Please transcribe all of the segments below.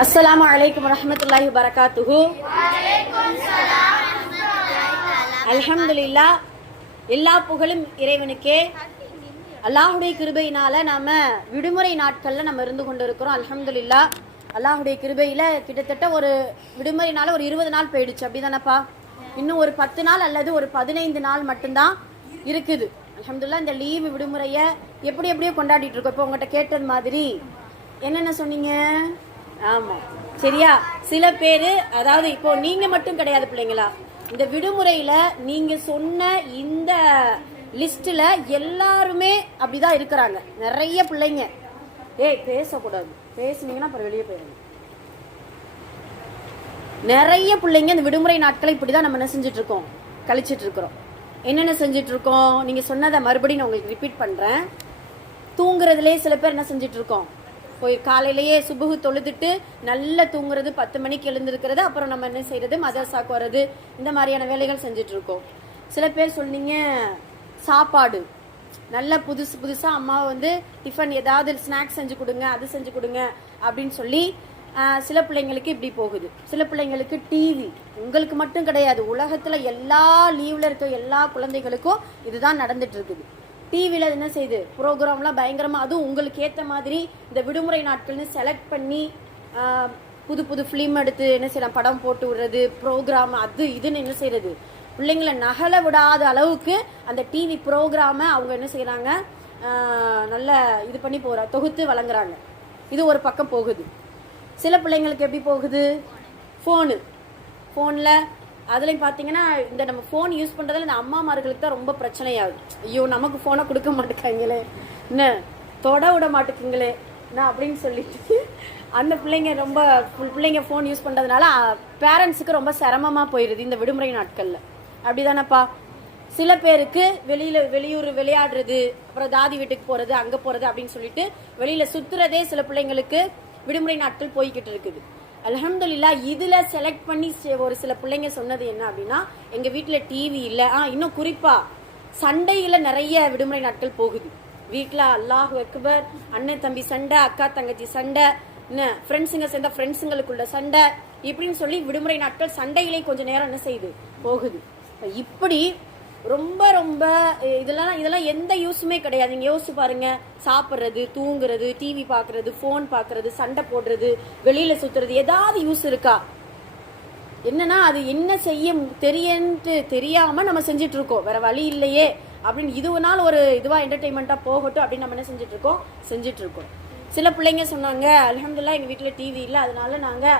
அஸ்ஸலாமு அலைக்கும் வரஹ்மத்துல்லாஹி வரகாத்துஹு அல்ஹம்துலில்லா எல்லா புகழும் இறைவனுக்கே அல்லாஹுடைய கிருபையினால நாம விடுமுறை நாட்கள்ல நம்ம இருந்து கொண்டு இருக்கிறோம் அல்ஹம்துலில்லா அல்லாஹுடைய கிருபையில கிட்டத்தட்ட ஒரு விடுமுறைனால ஒரு இருபது நாள் போயிடுச்சு அப்படிதானப்பா இன்னும் ஒரு பத்து நாள் அல்லது ஒரு பதினைந்து நாள் மட்டும்தான் இருக்குது அலமதுல்லா இந்த லீவு விடுமுறையை எப்படி எப்படியோ கொண்டாடிட்டு இருக்கோம் இப்போ உங்கள்கிட்ட கேட்டது மாதிரி என்னென்ன சொன்னீங்க ஆமா. சரியா? சில பேரு அதாவது இப்போ நீங்க மட்டும் கிடையாது பிள்ளைங்களா? இந்த விடுமுறையில நீங்க சொன்ன இந்த லிஸ்ட்ல எல்லாருமே அப்படிதான் இருக்கிறாங்க. நிறைய பிள்ளைங்க. ஏய் பேசக்கூடாது. பேசுனீங்கன்னா அப்புறம் வெளியே போயிடுங்க. நிறைய பிள்ளைங்க இந்த விடுமுறை நாட்களை இப்படிதான் நம்ம என்ன செஞ்சுட்டு இருக்கோம் கழிச்சிட்டு இருக்கிறோம் என்னென்ன செஞ்சுட்டு இருக்கோம் நீங்க சொன்னதை மறுபடியும் நான் உங்களுக்கு ரிப்பீட் பண்றேன். தூங்குறதுலே சில பேர் என்ன செஞ்சுட்டு இருக்கோம் போய் காலையிலேயே சுபுகு தொழுதுட்டு நல்லா தூங்குறது பத்து மணிக்கு எழுந்திருக்கிறது அப்புறம் நம்ம என்ன செய்யறது மதரசாக்கு வர்றது இந்த மாதிரியான வேலைகள் செஞ்சுட்டு இருக்கோம் சில பேர் சொன்னீங்க சாப்பாடு. நல்ல புதுசு புதுசாக அம்மா வந்து டிஃபன் ஏதாவது ஸ்நாக்ஸ் செஞ்சு கொடுங்க அது செஞ்சு கொடுங்க அப்படின்னு சொல்லி சில பிள்ளைங்களுக்கு இப்படி போகுது. சில பிள்ளைங்களுக்கு டிவி உங்களுக்கு மட்டும் கிடையாது. உலகத்தில் எல்லா லீவில் இருக்க எல்லா குழந்தைகளுக்கும் இதுதான் நடந்துட்டு இருக்குது டிவியில் என்ன செய்யுது ப்ரோக்ராம்லாம் பயங்கரமாக அதுவும் உங்களுக்கு ஏற்ற மாதிரி இந்த விடுமுறை நாட்கள்னு செலக்ட் பண்ணி புது புது ஃபிலிம் எடுத்து என்ன செய்யலாம் படம் போட்டு விடுறது ப்ரோக்ராம் அது இதுன்னு என்ன செய்யறது பிள்ளைங்களை நகல விடாத அளவுக்கு அந்த டிவி ப்ரோக்ராமை அவங்க என்ன செய்கிறாங்க நல்ல இது பண்ணி போகிற தொகுத்து வழங்குறாங்க. இது ஒரு பக்கம் போகுது. சில பிள்ளைங்களுக்கு எப்படி போகுது? ஃபோனு ஃபோனில் அதுலேயும் பார்த்தீங்கன்னா இந்த நம்ம ஃபோன் யூஸ் பண்ணுறதுல இந்த அம்மாமார்களுக்கு தான் ரொம்ப பிரச்சனையாகுது. ஐயோ நமக்கு ஃபோனை கொடுக்க மாட்டேங்காங்களே என்ன? தொட விட மாட்டேங்குங்களே என்ன அப்படின்னு சொல்லிட்டு அந்த பிள்ளைங்க ரொம்ப பிள்ளைங்க ஃபோன் யூஸ் பண்ணுறதுனால பேரண்ட்ஸுக்கு ரொம்ப சிரமமாக போயிடுது இந்த விடுமுறை நாட்களில். அப்படிதானப்பா? சில பேருக்கு வெளியில் வெளியூர் விளையாடுறது அப்புறம் தாதி வீட்டுக்கு போகிறது அங்கே போகிறது அப்படின்னு சொல்லிட்டு வெளியில் சுற்றுறதே சில பிள்ளைங்களுக்கு விடுமுறை நாட்கள் போய்கிட்டு இருக்குது. அலமதுல்லா இதில் செலக்ட் பண்ணி ஒரு சில பிள்ளைங்க சொன்னது என்ன அப்படின்னா எங்கள் வீட்டில் டிவி இல்லை. ஆ இன்னும் குறிப்பாக சண்டையில் நிறைய விடுமுறை நாட்கள் போகுது. வீட்டில் அல்லாஹ் அக்பர் அண்ணன் தம்பி சண்டை அக்கா தங்கச்சி சண்டை என்ன ஃப்ரெண்ட்ஸுங்க சேர்ந்தா ஃப்ரெண்ட்ஸுங்களுக்குள்ள சண்டை இப்படின்னு சொல்லி விடுமுறை நாட்கள் சண்டையிலே கொஞ்சம் நேரம் என்ன செய்யுது போகுது. இப்படி ரொம்ப ரொம்ப இதெல்லாம் இதெல்லாம் எந்த யூஸுமே கிடையாது. நீங்கள் யோசிச்சு பாருங்க. சாப்பிட்றது தூங்குறது டிவி பார்க்கறது ஃபோன் பார்க்கறது சண்டை போடுறது வெளியில் சுற்றுறது ஏதாவது யூஸ் இருக்கா? என்னன்னா அது என்ன செய்ய தெரியன்ட்டு தெரியாமல் நம்ம செஞ்சுட்டு இருக்கோம் வேற வழி இல்லையே. அப்படின்னு இதுவனால ஒரு இதுவாக என்டர்டெயின்மெண்ட்டாக போகட்டும் அப்படின்னு நம்ம என்ன செஞ்சுட்டு இருக்கோம் செஞ்சுட்டு இருக்கோம் சில பிள்ளைங்க சொன்னாங்க அலமதுல்லா எங்கள் வீட்டில் டிவி இல்லை. அதனால நாங்கள்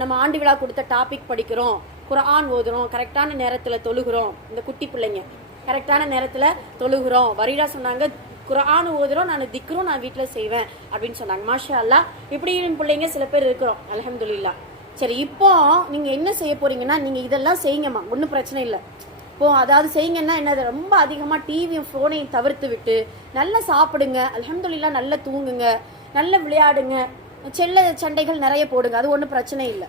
நம்ம ஆண்டு விழா கொடுத்த டாபிக் படிக்கிறோம். குரான் ஓதுறோம் கரெக்டான நேரத்தில் தொழுகிறோம். இந்த குட்டி பிள்ளைங்க கரெக்டான நேரத்தில் தொழுகிறோம். வரீடா சொன்னாங்க குரான் ஓதுறோம் நான் திக்ரும் நான் வீட்டில் செய்வேன் அப்படின்னு சொன்னாங்க. மாஷா அல்லாஹ் இப்படி பிள்ளைங்க சில பேர் இருக்கிறோம். அலமதுல்லா சரி இப்போ நீங்கள் என்ன செய்ய போறீங்கன்னா நீங்கள் இதெல்லாம் செய்யுங்கம்மா ஒன்றும் பிரச்சனை இல்லை. இப்போ அதாவது செய்யுங்கன்னா என்னது ரொம்ப அதிகமாக டிவியும் ஃபோனையும் தவிர்த்து விட்டு நல்லா சாப்பிடுங்க அலமதுல்லா நல்லா தூங்குங்க நல்லா விளையாடுங்க செல்ல சண்டைகள் நிறைய போடுங்க அது ஒன்றும் பிரச்சனை இல்லை.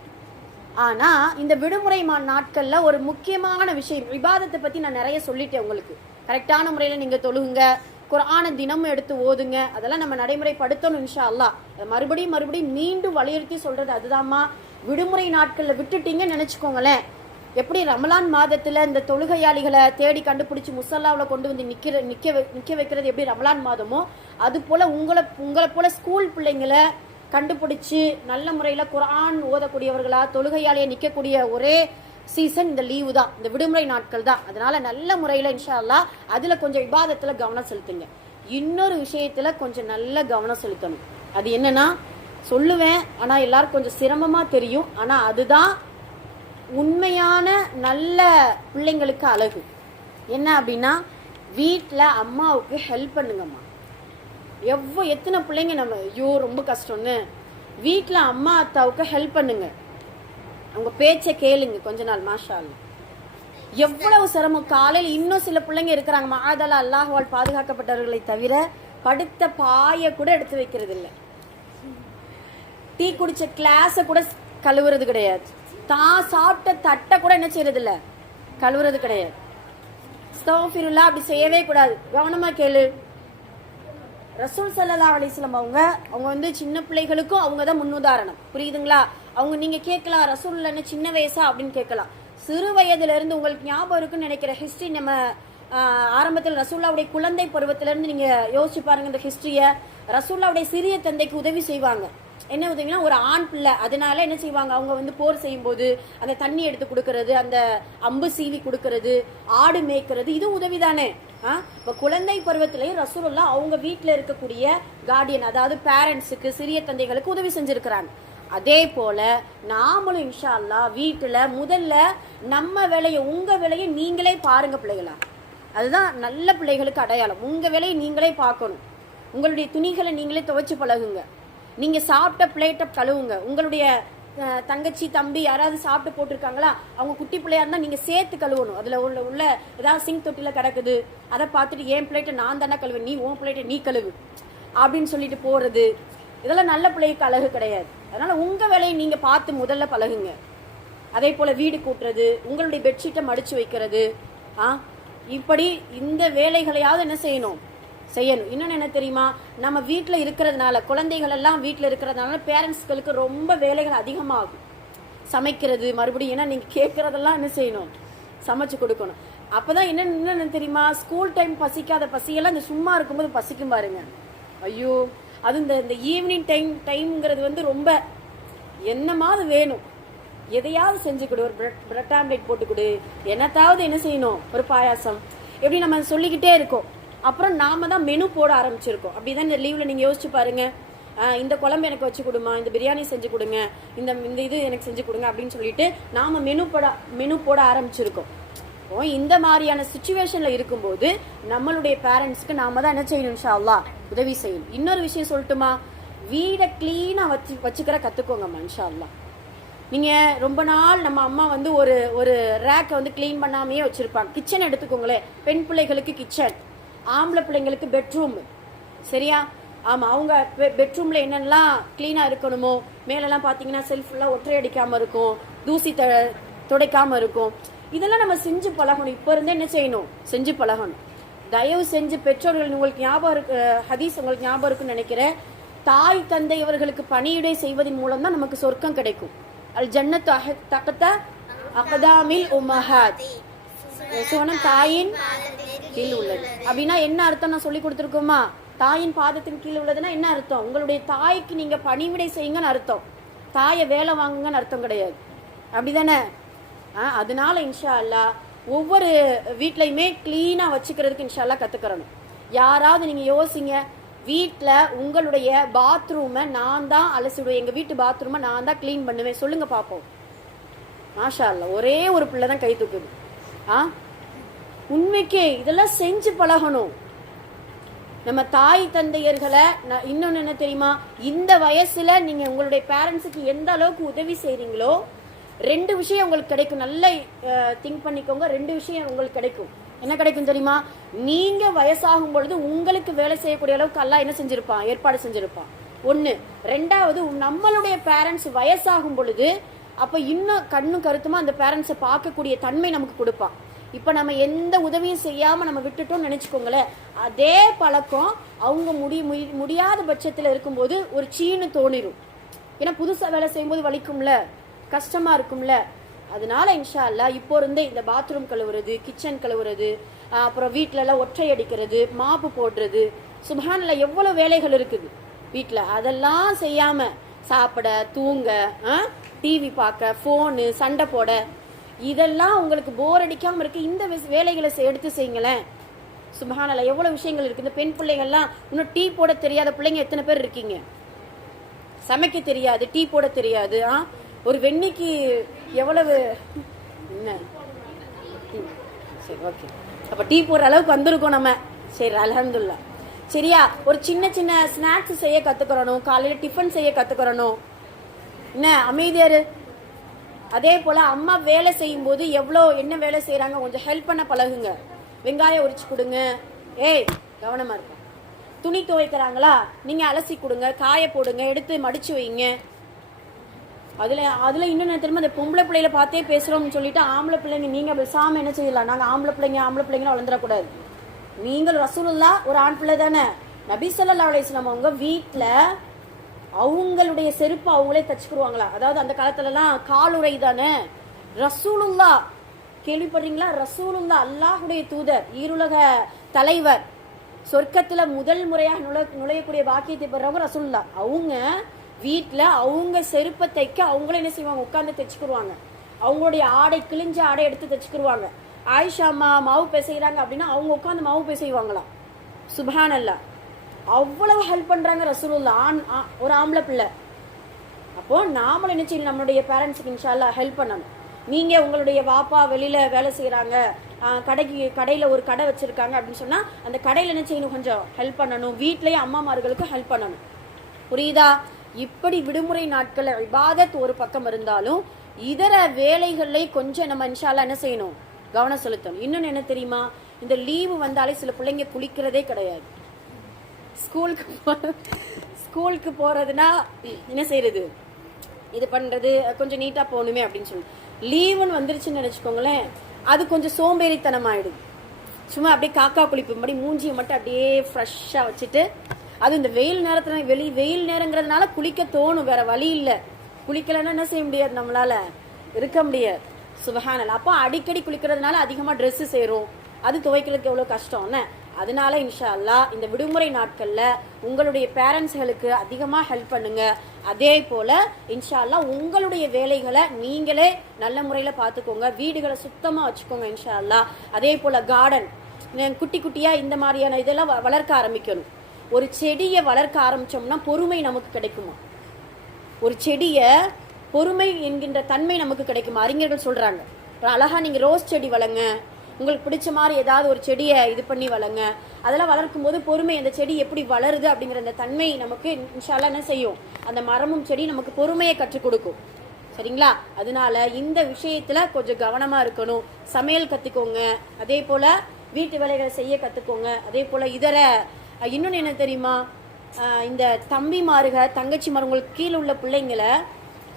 ஆனால் இந்த விடுமுறை மா நாட்களில் ஒரு முக்கியமான விஷயம் விவாதத்தை பற்றி நான் நிறைய சொல்லிட்டேன் உங்களுக்கு. கரெக்டான முறையில் நீங்கள் தொழுகுங்க குரான தினமும் எடுத்து ஓதுங்க அதெல்லாம் நம்ம நடைமுறைப்படுத்தணும் இன்ஷா அல்லா மறுபடியும் மறுபடியும் மீண்டும் வலியுறுத்தி சொல்கிறது அதுதாம்மா. விடுமுறை நாட்களில் விட்டுட்டீங்கன்னு நினச்சிக்கோங்களேன். எப்படி ரமலான் மாதத்தில் இந்த தொழுகையாளிகளை தேடி கண்டுபிடிச்சி முசல்லாவில் கொண்டு வந்து நிற்கிற நிற்க வை- வைக்கிறது எப்படி ரமலான் மாதமோ அது போல் உங்களை உங்களை போல ஸ்கூல் பிள்ளைங்களை கண்டுபிடிச்சு நல்ல முறையில் குரான் ஓதக்கூடியவர்களா தொழுகையாலேயே நிற்கக்கூடிய ஒரே சீசன் இந்த லீவு தான். இந்த விடுமுறை நாட்கள் தான். அதனால நல்ல முறையில் இன்ஷா அதில் கொஞ்சம் விவாதத்தில் கவனம் செலுத்துங்க. இன்னொரு விஷயத்தில் கொஞ்சம் நல்ல கவனம் செலுத்தணும். அது என்னன்னா சொல்லுவேன் ஆனால் எல்லாரும் கொஞ்சம் சிரமமாக தெரியும். ஆனால் அதுதான் உண்மையான நல்ல பிள்ளைங்களுக்கு அழகு. என்ன அப்படின்னா வீட்டில் அம்மாவுக்கு ஹெல்ப் பண்ணுங்கம்மா. எவ்வளோ எத்தனை பிள்ளைங்க நம்ம ஐயோ ரொம்ப கஷ்டம்னு. வீட்டில் அம்மா அத்தாவுக்கு ஹெல்ப் பண்ணுங்க. அவங்க பேச்சை கேளுங்க கொஞ்ச நாள் மாஷால் எவ்வளவு சிரமம். காலையில் இன்னும் சில பிள்ளைங்க இருக்கிறாங்க. மாதலா அல்லாஹ்வால் பாதுகாக்கப்பட்டவர்களை தவிர படுத்த பாய கூட எடுத்து வைக்கிறது இல்லை டீ குடிச்ச கிளாஸை கூட கழுவுறது கிடையாது. தான் சாப்பிட்ட தட்டை கூட என்ன செய்யறது இல்லை கழுவுறது கிடையாது. ஸ்தோஃபிருல்லா அப்படி செய்யவே கூடாது. கவனமா கேளு. ரசூல் சல்லா அலிஸ்லாம் அவங்க அவங்க வந்து சின்ன பிள்ளைகளுக்கும் அவங்க தான் முன்னுதாரணம். புரியுதுங்களா? அவங்க நீங்க கேட்கலாம் ரசூல் என்ன சின்ன வயசா அப்படின்னு கேட்கலாம். சிறு வயதுல இருந்து உங்களுக்கு ஞாபகம் இருக்குன்னு நினைக்கிற ஹிஸ்டரி நம்ம ஆரம்பத்தில் ரசூல்லாவுடைய குழந்தை பருவத்திலேருந்து நீங்கள் யோசிச்சு பாருங்க இந்த ஹிஸ்ட்ரியை ரசூல்லாவுடைய சிறிய தந்தைக்கு உதவி செய்வாங்க. என்ன உதவினா ஒரு ஆண் பிள்ளை. அதனால என்ன செய்வாங்க? அவங்க வந்து போர் செய்யும்போது அந்த தண்ணி எடுத்து கொடுக்கறது அந்த அம்பு சீவி கொடுக்கறது ஆடு மேய்க்கிறது இது உதவி தானே இப்போ குழந்தை பருவத்திலையும் ரசூலுல்லா அவங்க வீட்டில் இருக்கக்கூடிய கார்டியன் அதாவது பேரண்ட்ஸுக்கு சிறிய தந்தைகளுக்கு உதவி செஞ்சுருக்கிறாங்க. அதே போல நாமளும் இன்ஷா வீட்டில் வீட்டுல முதல்ல நம்ம வேலையை உங்கள் வேலையை நீங்களே பாருங்க பிள்ளைகளா. அதுதான் நல்ல பிள்ளைகளுக்கு அடையாளம். உங்கள் வேலையை நீங்களே பார்க்கணும். உங்களுடைய துணிகளை நீங்களே துவைச்சு பழகுங்க. நீங்கள் சாப்பிட்ட பிளேட்டை கழுவுங்க. உங்களுடைய தங்கச்சி தம்பி யாராவது சாப்பிட்டு போட்டிருக்காங்களா? அவங்க குட்டி பிள்ளையா இருந்தால் நீங்கள் சேர்த்து கழுவணும். அதில் உள்ள உள்ள ஏதாவது சிங்க் தொட்டியில் கிடக்குது. அதை பார்த்துட்டு என் பிளேட்டை நான் தானே கழுவு நீ உன் பிளேட்டை நீ கழுவு. அப்படின்னு சொல்லிட்டு போகிறது இதெல்லாம் நல்ல பிள்ளைக்கு அழகு கிடையாது. அதனால் உங்கள் வேலையை நீங்கள் பார்த்து முதல்ல பழகுங்க. அதே போல் வீடு கூட்டுறது உங்களுடைய பெட்ஷீட்டை மடித்து வைக்கிறது. ஆ? இப்படி இந்த வேலைகளையாவது என்ன செய்யணும்? செய்யணும். இன்னொன்று என்ன தெரியுமா? நம்ம வீட்டில் இருக்கிறதுனால குழந்தைகள் எல்லாம் வீட்டில் இருக்கிறதுனால பேரண்ட்ஸ்களுக்கு ரொம்ப வேலைகள் அதிகமாகும். சமைக்கிறது மறுபடியும் ஏன்னா நீங்கள் கேட்குறதெல்லாம் என்ன செய்யணும்? சமைச்சு கொடுக்கணும். அப்போ தான் என்ன என்ன தெரியுமா? ஸ்கூல் டைம் பசிக்காத பசியெல்லாம் இந்த சும்மா இருக்கும்போது பசிக்கும் பாருங்க. ஐயோ அது இந்த இந்த ஈவினிங் டைம் டைம்ங்கிறது வந்து ரொம்ப என்னமாவது வேணும். எதையாவது செஞ்சு கொடு. ஒரு பிரெட் பிரெட் ஆம்லேட் போட்டு கொடு. என்னத்தாவது என்ன செய்யணும்? ஒரு பாயாசம். எப்படி நம்ம சொல்லிக்கிட்டே இருக்கோம். அப்புறம் நாம தான் மெனு போட ஆரம்பிச்சிருக்கோம். அப்படிதான் இந்த லீவ்ல நீங்க யோசிச்சு பாருங்க. இந்த குழம்பு எனக்கு வச்சு கொடுமா இந்த பிரியாணி செஞ்சு கொடுங்க இந்த இந்த இது எனக்கு செஞ்சு கொடுங்க அப்படின்னு சொல்லிட்டு நாம மெனு போட மெனு போட ஆரம்பிச்சிருக்கோம். இப்போ இந்த மாதிரியான சுச்சுவேஷன்ல இருக்கும்போது நம்மளுடைய பேரண்ட்ஸ்க்கு நாம தான் என்ன செய்யணும் இன்ஷா உதவி செய்யணும். இன்னொரு விஷயம் சொல்லட்டுமா? வீடை கிளீனா வச்சு வச்சுக்கிற கத்துக்கோங்க மன்ஷால்லா நீங்கள் நீங்க ரொம்ப நாள் நம்ம அம்மா வந்து ஒரு ஒரு ரேக்கை வந்து க்ளீன் பண்ணாமையே வச்சிருப்பாங்க. கிச்சன் எடுத்துக்கோங்களேன். பெண் பிள்ளைகளுக்கு கிச்சன் ஆம்பளை பிள்ளைங்களுக்கு பெட்ரூம் சரியா? ஆமா அவங்க பெட்ரூம்ல என்னென்னலாம் க்ளீனா இருக்கணுமோ மேலெல்லாம் பாத்தீங்கன்னா செல்ஃப் எல்லாம் ஒற்றை அடிக்காம இருக்கும் தூசி த துடைக்காம இருக்கும். இதெல்லாம் நம்ம செஞ்சு பழகணும். இப்ப இருந்தே என்ன செய்யணும்? செஞ்சு பழகணும். தயவு செஞ்சு பெற்றோர்கள் உங்களுக்கு ஞாபகம் இருக்கு ஹதீஸ் உங்களுக்கு ஞாபகம் இருக்குன்னு நினைக்கிறேன். தாய் தந்தை இவர்களுக்கு பணியிடை செய்வதன் மூலம் தான் நமக்கு சொர்க்கம் கிடைக்கும். அல் ஜன்னத்து அஹ- தகத்த அகதாமில் உமஹாத் சுவனம் தாயின் கீழ் உள்ளது. அப்படின்னா என்ன அர்த்தம் நான் சொல்லி கொடுத்துருக்கோமா? தாயின் பாதத்தின் கீழ் உள்ளதுன்னா என்ன அர்த்தம்? உங்களுடைய தாய்க்கு நீங்க பணிவிடை செய்யுங்கன்னு அர்த்தம். தாயை வேலை வாங்குங்கன்னு அர்த்தம் கிடையாது. அப்படிதானே? ஆ, அதனால இன்ஷா அல்லாஹ் ஒவ்வொரு வீட்லையுமே கிளீனா வச்சுக்கிறதுக்கு இன்ஷா அல்லா கத்துக்கிறணும். யாராவது நீங்க யோசிங்க வீட்டில் உங்களுடைய பாத்ரூமை நான் தான் அலசிடுவேன். எங்கள் வீட்டு பாத்ரூமை நான் தான் க்ளீன் பண்ணுவேன். சொல்லுங்கள் பார்ப்போம் மாஷா அல்லாஹ் ஒரே ஒரு பிள்ளை தான் கை தூக்குது. ஆ? உண்மைக்கே இதெல்லாம் செஞ்சு பழகணும். நம்ம தாய் தந்தையர்களை நான் இன்னொன்று என்ன தெரியுமா? இந்த வயசுல நீங்க உங்களுடைய பேரண்ட்ஸுக்கு எந்த அளவுக்கு உதவி செய்றீங்களோ ரெண்டு விஷயம் உங்களுக்கு கிடைக்கும். நல்ல திங்க் பண்ணிக்கோங்க ரெண்டு விஷயம் உங்களுக்கு கிடைக்கும். என்ன கிடைக்கும் தெரியுமா? நீங்க வயசாகும் பொழுது உங்களுக்கு வேலை செய்யக்கூடிய அளவுக்கு எல்லாம் என்ன செஞ்சிருப்பான்? ஏற்பாடு செஞ்சிருப்பான். ஒன்று ரெண்டாவது நம்மளுடைய பேரண்ட்ஸ் வயசாகும் பொழுது அப்போ இன்னும் கண்ணும் கருத்துமா அந்த பேரண்ட்ஸை பார்க்கக்கூடிய தன்மை நமக்கு கொடுப்பான். இப்போ நம்ம எந்த உதவியும் செய்யாமல் நம்ம விட்டுட்டோம் நினச்சிக்கோங்களேன். அதே பழக்கம் அவங்க முடி முடி- முடியாத பட்சத்தில் இருக்கும்போது ஒரு சீனு தோணிடும் ஏன்னா புதுசாக வேலை செய்யும்போது வலிக்கும்ல கஷ்டமாக இருக்கும்ல. அதனால இன்ஷா அல்லா இப்போ இருந்தே இந்த பாத்ரூம் கழுவுறது கிச்சன் கழுவுறது அப்புறம் வீட்டிலலாம் ஒற்றை அடிக்கிறது மாப்பு போடுறது சுபஹான்ல எவ்வளோ வேலைகள் இருக்குது வீட்டில் அதெல்லாம் செய்யாமல் சாப்பிட தூங்க டிவி பார்க்க ஃபோனு சண்டை போட இதெல்லாம் உங்களுக்கு போர் அடிக்காமல் இருக்க. இந்த வேலைகளை எடுத்து செய்யுங்களேன். சுபஹானல்ல எவ்வளோ விஷயங்கள் இருக்குது இந்த பெண் பிள்ளைகள்லாம் இன்னும் டீ போட தெரியாத பிள்ளைங்க எத்தனை பேர் இருக்கீங்க? சமைக்க தெரியாது டீ போட தெரியாது ஆ? ஒரு வெண்ணிக்கு எவ்வளவு என்ன? ம், சரி ஓகே அப்போ டீ போடுற அளவுக்கு வந்திருக்கோம் நம்ம. சரி அல்ஹம்துலில்லாஹ். சரியா? ஒரு சின்ன சின்ன ஸ்நாக்ஸ் செய்ய கற்றுக்கிறணும் காலையில் டிஃபன் செய்ய கற்றுக்கிறணும் என்ன அமைதியாரு அதே போல் அம்மா வேலை செய்யும்போது எவ்வளோ என்ன வேலை செய்கிறாங்க கொஞ்சம் ஹெல்ப் பண்ண பழகுங்க. வெங்காயம் உரிச்சு கொடுங்க. ஏய் கவனமாக இருக்கும் துணி துவைக்கிறாங்களா? நீங்கள் அலசி கொடுங்க காய போடுங்க எடுத்து மடித்து வைங்க. அதில் அதில் இன்னும் திரும்ப அந்த பொம்பளை பிள்ளையில பார்த்தே பேசுகிறோம்னு சொல்லிட்டு ஆம்பளை பிள்ளைங்க நீங்கள் பேசாமல் என்ன செய்யலாம்? நாங்கள் ஆம்பளை பிள்ளைங்க ஆம்பளை பிள்ளைங்க வளர்ந்துடக்கூடாது நீங்கள் ரசூலுல்லா ஒரு ஆண் பிள்ளை தானே. நபி ஸல்லல்லாஹு அலைஹி வஸல்லம் அவங்க வீட்டில் அவங்களுடைய செருப்பு அவங்களே தச்சுக்குருவாங்களா? அதாவது அந்த காலத்துலலாம் காலுறை தானே ரசூலுல்லா கேள்விப்படுறீங்களா? ரசூலுல்லா அல்லாஹுடைய தூதர் ஈருலக தலைவர் சொர்க்கத்தில் முதல் முறையாக நுழை நுழையக்கூடிய பாக்கியத்தை பெறவங்க ரசூலுல்லா. அவங்க வீட்டில் அவங்க செருப்பை தைக்க அவங்களே என்ன செய்வாங்க? உட்காந்து தைச்சுக்குருவாங்க. அவங்களுடைய ஆடை கிழிஞ்ச ஆடை எடுத்து தைச்சுக்குருவாங்க. ஆயிஷா அம்மா மாவு பிசைகிறாங்க அப்படின்னா அவங்க உட்காந்து மாவு பிசைவாங்களாம். சுபான் அல்லா அவ்வளவு ஹெல்ப் பண்றாங்க ரசூலுல்லா ஆண் ஆ- ஒரு ஆம்பளை பிள்ளை. அப்போ நாமளும் என்ன செய்யணும்? நம்மளுடைய பேரண்ட்ஸுக்கு இன்ஷால்லா ஹெல்ப் பண்ணணும். நீங்க உங்களுடைய வாப்பா வெளியில வேலை செய்யறாங்க. கடைக்கு கடையில ஒரு கடை வச்சிருக்காங்க அப்படின்னு சொன்னா அந்த கடையில என்ன செய்யணும்? கொஞ்சம் ஹெல்ப் பண்ணணும். வீட்லயே அம்மாமார்களுக்கு ஹெல்ப் பண்ணணும். புரியுதா? இப்படி விடுமுறை நாட்கள் விவாதத் ஒரு பக்கம் இருந்தாலும் இதர வேலைகளை கொஞ்சம் நம்ம இன்ஷால்லா என்ன செய்யணும்? கவனம் செலுத்தணும். இன்னொன்னு என்ன தெரியுமா? இந்த லீவு வந்தாலே சில பிள்ளைங்க குளிக்கிறதே கிடையாது. ஸ்கூலுக்கு போகிறது ஸ்கூலுக்கு போகிறதுனா என்ன செய்யறது இது பண்ணுறது கொஞ்சம் நீட்டாக போகணுமே அப்படின்னு சொல்லி. லீவுன்னு வந்துருச்சுன்னு நினச்சிக்கோங்களேன் அது கொஞ்சம் சோம்பேறித்தனம் சும்மா அப்படியே காக்கா குளிப்பும்படி மூஞ்சியை மட்டும் அப்படியே ஃப்ரெஷ்ஷாக வச்சுட்டு அது இந்த வெயில் நேரத்தில் வெளி வெயில் நேரங்கிறதுனால குளிக்க தோணும். வேற வழி இல்லை. குளிக்கலைன்னா என்ன செய்ய முடியாது நம்மளால. இருக்க முடியாது. சுபஹானல் அப்போ அடிக்கடி குளிக்கிறதுனால அதிகமாக ட்ரெஸ்ஸு சேரும். அது துவைக்கிறதுக்கு எவ்வளோ கஷ்டம்? என்ன? அதனால இன்ஷா அல்லா இந்த விடுமுறை நாட்களில் உங்களுடைய பேரண்ட்ஸ்களுக்கு அதிகமாக ஹெல்ப் பண்ணுங்க. அதே போல இன்ஷா அல்லா உங்களுடைய வேலைகளை நீங்களே நல்ல முறையில் பார்த்துக்கோங்க. வீடுகளை சுத்தமாக வச்சுக்கோங்க இன்ஷா அல்லா அதே போல கார்டன் குட்டி குட்டியாக இந்த மாதிரியான இதெல்லாம் வ- வளர்க்க ஆரம்பிக்கணும். ஒரு செடியை வளர்க்க ஆரம்பிச்சோம்னா பொறுமை நமக்கு கிடைக்குமா? ஒரு செடியை பொறுமை என்கின்ற தன்மை நமக்கு கிடைக்குமா? அறிஞர்கள் சொல்கிறாங்க அழகாக நீங்கள் ரோஸ் செடி வளங்க உங்களுக்கு பிடிச்ச மாதிரி ஏதாவது ஒரு செடியை இது பண்ணி வளங்க அதெல்லாம் வளர்க்கும் போது பொறுமை அந்த செடி எப்படி வளருது அப்படிங்கிற அந்த தன்மை நமக்கு இன்ஷால்லா என்ன செய்யும்? அந்த மரமும் செடி நமக்கு பொறுமையை கற்றுக் கொடுக்கும். சரிங்களா? அதனால இந்த விஷயத்துல கொஞ்சம் கவனமா இருக்கணும். சமையல் கத்துக்கோங்க. அதே போல வீட்டு வேலைகளை செய்ய கத்துக்கோங்க. அதே போல இதர இன்னொன்று இன்னொன்னு என்ன தெரியுமா? இந்த தம்பி மாருக தங்கச்சி மருங்களுக்கு கீழே உள்ள பிள்ளைங்களை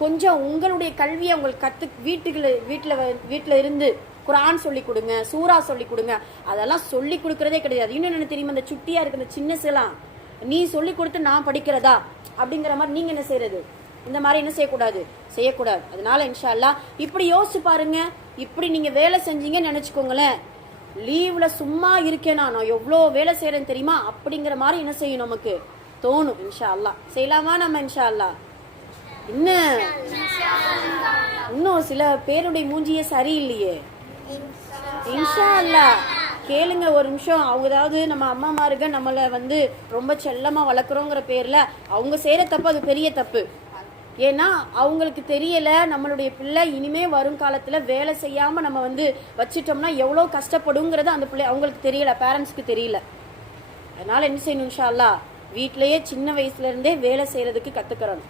கொஞ்சம் உங்களுடைய கல்வியை உங்களுக்கு கற்று வீட்டுக்குள்ள வீட்டில் வீட்டில் இருந்து குரான் சொல்லி கொடுங்க சூரா சொல்லி கொடுங்க. அதெல்லாம் சொல்லி கொடுக்கறதே கிடையாது. இன்னும் என்ன தெரியுமா? இந்த சுட்டியா இருக்கிற இந்த சின்னசெல்லாம் நீ சொல்லி கொடுத்து நான் படிக்கிறதா? அப்படிங்கிற மாதிரி நீங்க என்ன செய்யறது? இந்த மாதிரி என்ன செய்யக்கூடாது? செய்யக்கூடாது. அதனால இன்ஷா இப்படி யோசிச்சு பாருங்க. இப்படி நீங்க வேலை செஞ்சீங்கன்னு நினைச்சுக்கோங்களேன். லீவ்ல சும்மா இருக்கேனா நான். எவ்வளோ வேலை செய்யறேன்னு தெரியுமா? அப்படிங்கிற மாதிரி என்ன செய்யும் நமக்கு? தோணும் இன்ஷா அல்லாஹ் செய்யலாமா நம்ம இன்ஷா அல்லாஹ் என்ன இன்னும் சில பேருடைய மூஞ்சியே சரியில்லையே. இன்ஷா அல்லாஹ் கேளுங்க ஒரு நிமிஷம். அவங்க ஏதாவது நம்ம அம்மாமாருங்க நம்மளை வந்து ரொம்ப செல்லமாக வளர்க்குறோங்கிற பேரில் அவங்க செய்கிற தப்பு அது பெரிய தப்பு. ஏன்னா அவங்களுக்கு தெரியலை நம்மளுடைய பிள்ளை இனிமே வரும் காலத்தில் வேலை செய்யாமல் நம்ம வந்து வச்சிட்டோம்னா எவ்வளோ கஷ்டப்படுங்கிறது அந்த பிள்ளை அவங்களுக்கு தெரியல பேரண்ட்ஸ்க்கு தெரியல. அதனால் என்ன செய்யணும் இன்ஷா வீட்டிலையே சின்ன வயசுலேருந்தே வேலை செய்கிறதுக்கு கத்துக்கிறணும்.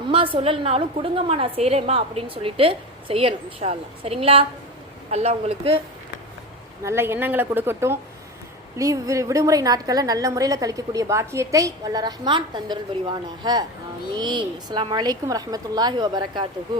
அம்மா சொல்லலைனாலும் கொடுங்கம்மா நான் செய்கிறேம்மா அப்படின்னு சொல்லிட்டு செய்யணும் இன்ஷா சரிங்களா? அல்லாஹ் உங்களுக்கு நல்ல எண்ணங்களை கொடுக்கட்டும். லீவ் விடுமுறை நாட்களில் நல்ல முறையில் கழிக்கக்கூடிய பாக்கியத்தை வல்ல ரஹ்மான் தந்தருள் புரிவானாக. ஆமீன். அஸ்ஸலாமு அலைக்கும் வரஹ்மத்துல்லாஹி வபரகாத்துஹு.